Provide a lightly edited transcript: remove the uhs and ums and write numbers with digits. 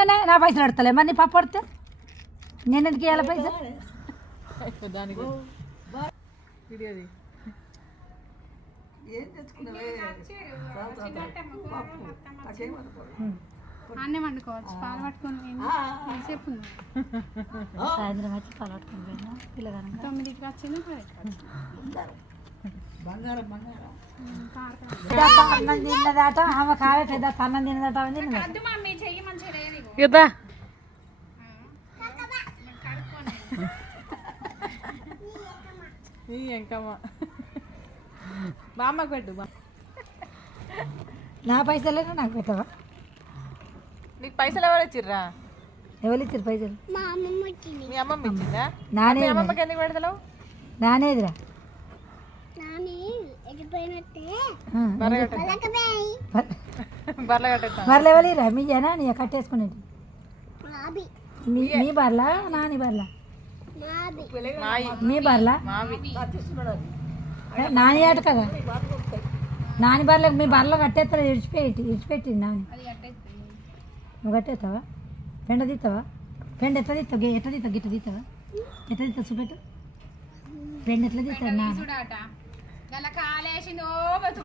ఇయ్యాలనే నా పైసలు పడతలే మరి నీ పప్పు పడితే నేను ఎందుకు ఇవ్వాలి పైసలు అన్నం వండుకోవచ్చు పాలు పట్టుకొని సాయంత్రం వచ్చి పాలు పట్టుకొని పోయినా పిల్లగానే 9కి వచ్చింది అన్నం తిన్నదాట ఆమె కావే పెద్ద అన్నం తిన్నదట కదా ఇంకమ్మా బామ్మకు పెట్టు నా పైసలు నాకు పెట్టవా నీకు పైసలు ఎవరు ఇచ్చిర్రా ఎవరు ఇచ్చారు పైసలు మీ అమ్మమ్మ ఇచ్చిందా నానే అమ్మమ్మకి ఎందుకు పెడతలేవు నానేదిరా బర్ల కట్టేస్తా బర్రెలు ఎవరిరా మీ జనా నీ కట్టేసుకునేది మీ బర్లా నాని బర్లా మీ బర్లా నాని ఆట కదా నాని బర్లకు మీ బర్రలో కట్టేస్తారు ఇడిచిపెట్టి నాని నువ్వు కట్టేస్తావా పెండ తీస్తావా పెండ ఎట్లా తీస్తావు ఎట్లా తీస్తావు గిట్ట తీస్తావా ఎట్లా తీస్తావు చూపెట్టు పెండ ఎట్లా తీస్తావు నాని